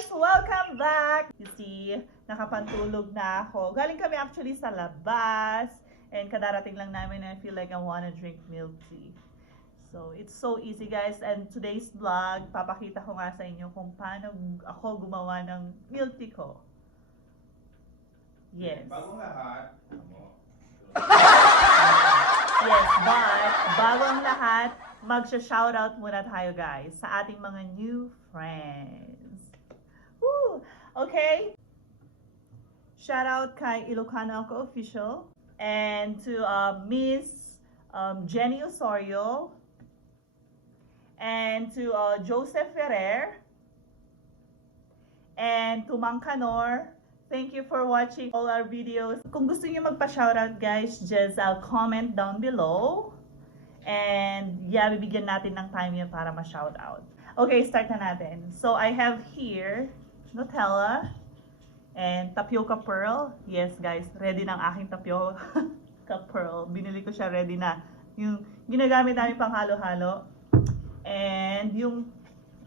guys! Welcome back! You see, nakapantulog na ako. Galing kami actually sa labas. And kadarating lang namin and I feel like I wanna drink milk tea. So, it's so easy guys. And today's vlog, papakita ko nga sa inyo kung paano ako gumawa ng milk tea ko. Yes. Bagong lahat. Yes, but bago ang lahat, magsha-shoutout muna tayo guys sa ating mga new friends. Woo! Okay? Shoutout kay Ilocano Ako Official and to Miss Jenny Osorio and to Joseph Ferrer and to Mang Canor. Thank you for watching all our videos. Kung gusto niyo magpa-shoutout guys, just comment down below. And yeah, bibigyan natin ng time yan para ma-shoutout. Okay, start na natin. So I have here Nutella and tapioca pearl. Yes guys, ready na ang aking tapioca pearl. Binili ko siya, ready na. Yung ginagamit namin pang halo-halo. And yung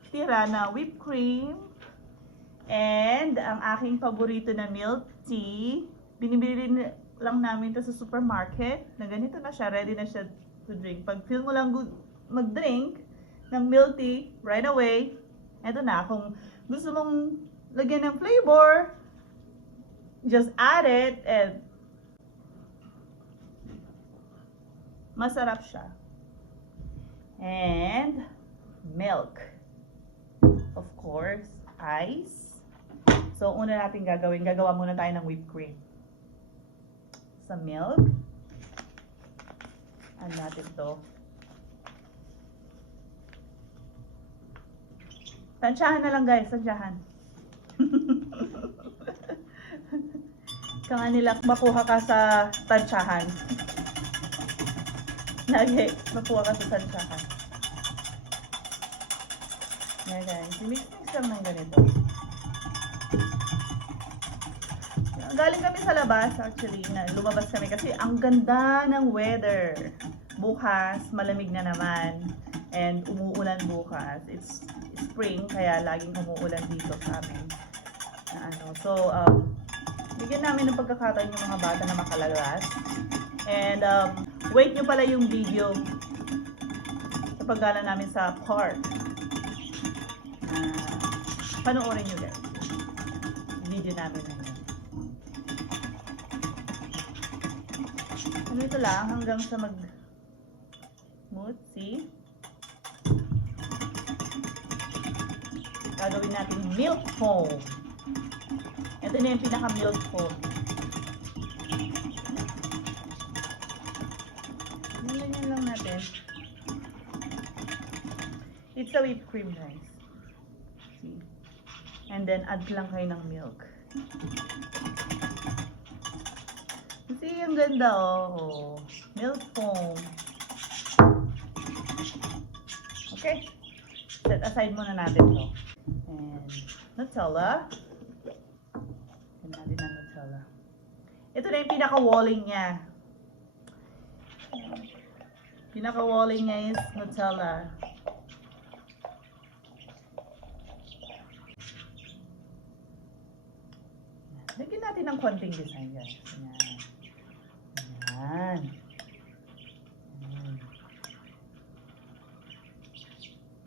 tira na whipped cream. And ang aking paborito na milk tea, binibili lang namin ito sa supermarket. Na ganito na siya, ready na siya to drink. Pag feel mo lang mag-drink ng milk tea, right away, eto na. Kung gusto mong lagyan ng flavor, just add it and masarap siya. And milk. Of course, ice. So, una natin gagawa muna tayo ng whipped cream. Sa milk. Ano natin to? Tansyahan na lang guys, tansyahan. Kaya nila makuha ka sa tansyahan. Lagi, makuha ka sa tansyahan. Yan guys, mix lang ng ganito. Galing kami sa labas actually, lumabas kami kasi ang ganda ng weather. Bukas, malamig na naman. And umuulan bukas. It's spring, kaya laging umuulan dito sa amin. So, bigyan namin ng pagkakataon yung mga bata na makalabas. And wait nyo pala yung video sa paggala namin sa park. Panoorin nyo guys. Video namin na yun. Ito lang hanggang sa mag-smoothie. Gagawin natin milk foam. Ito na yung pinaka-milk foam. Ganyan lang natin. It's a whipped cream guys. See? And then add lang kayo ng milk. See, ang ganda oh. Milk foam. Okay. Set aside muna natin to. And Nutella. Yan natin ang Nutella. Ito na yung pinaka-walling niya. Pinaka-walling niya is Nutella. Lagyan natin ng konting design guys. Yan. Yan.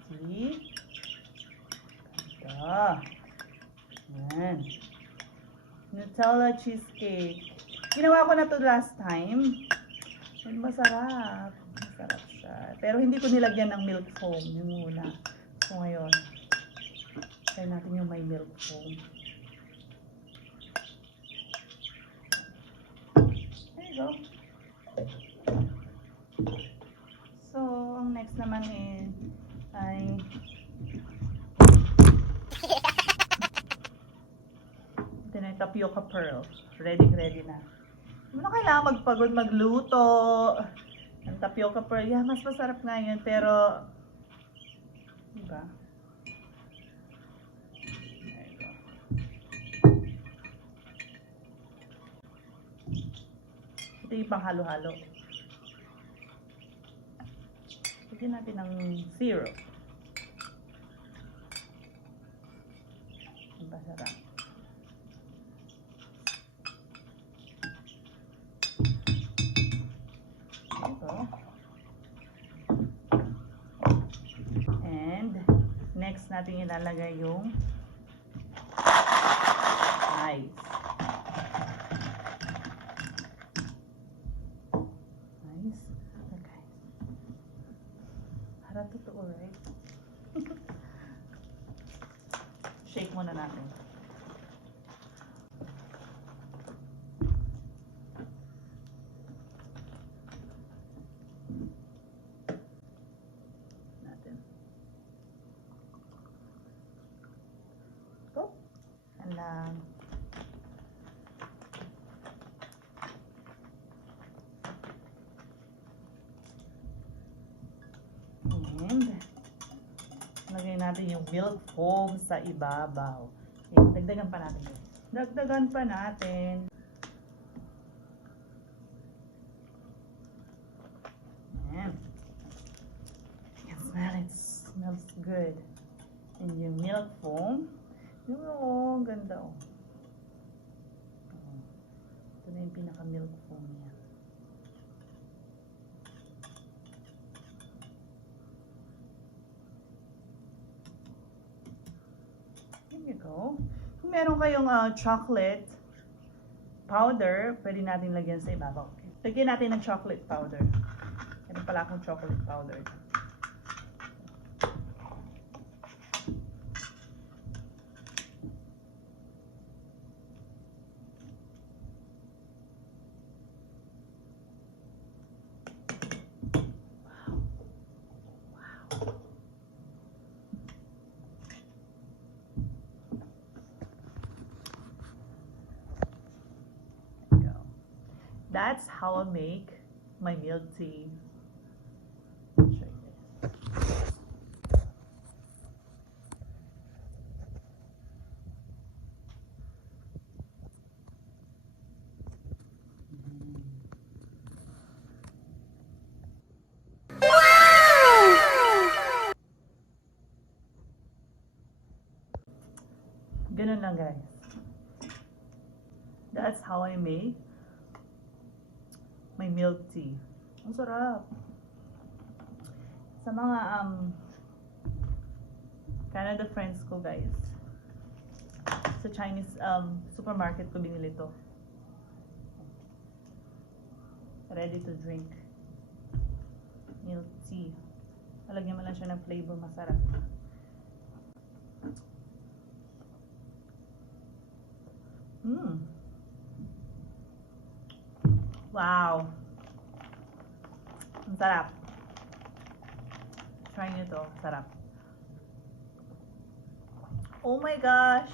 See? Ganda. Yan. Nutella cheesecake. Ginawa ko na to last time. And masarap. Masarap siya. Pero hindi ko nilagyan ng milk foam. Yung muna. So ngayon, try natin yung may milk foam. There you go. So, ang next naman ay ito na yung tapioca pearl. Ready na. Hindi mo na kailangan magpagod magluto ng tapioca pearl. Yeah, mas masarap nga yun, pero diba? There you go. Ito yung pang halo-halo. Lagyan natin ng syrup. Masarap. Ito. And next natin ilalagay yung ice. Nice. Okay. Harap totoo, right? Shake muna natin. Ito. Yan lang. And lagay natin yung milk foam sa ibabaw. Okay, dagdagan pa natin yun. Dagdagan pa natin. Ayan. You can smell it. Smells good. And yung milk foam. Oh, ganda oh. Ito na yung pinaka milk foam niya. There you go. Kung meron kayong chocolate powder, pwede natin lagyan sa ibabaw. Lagyan natin ng chocolate powder. Meron pala akong chocolate powder. That's how I make my milk tea. Show you this. Ganun lang, guys. That's how I make my milk tea. Ang sarap. Sa mga Canada friends ko, guys, sa Chinese supermarket ko binili to. Ready to drink milk tea. Talagyan mo lang siya ng flavor, masarap. Wow! Ang sarap. Try nyo to. Sarap. Oh my gosh!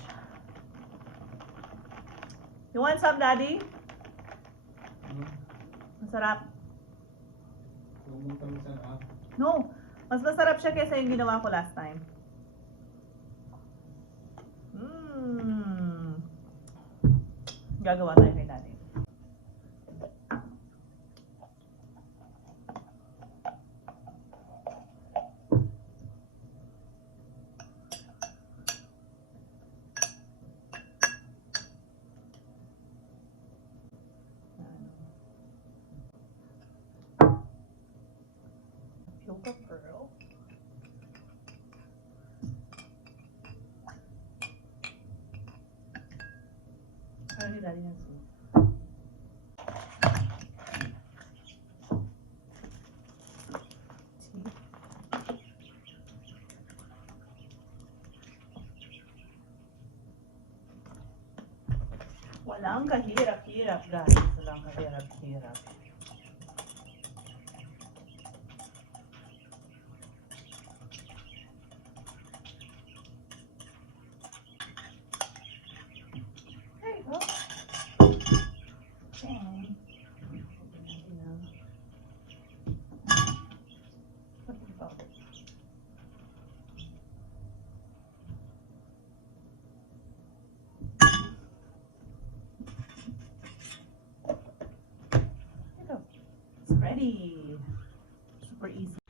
You want some, Daddy? Masarap. No! Mas masarap siya kaysa yung ginawa ko last time. Gagawa tayo kay Daddy. Yoga pearl. Ano ni Daddy ng soup? Walang kahirap-hirap, guys. Walang kahirap-hirap. There you go. Ready. Super easy.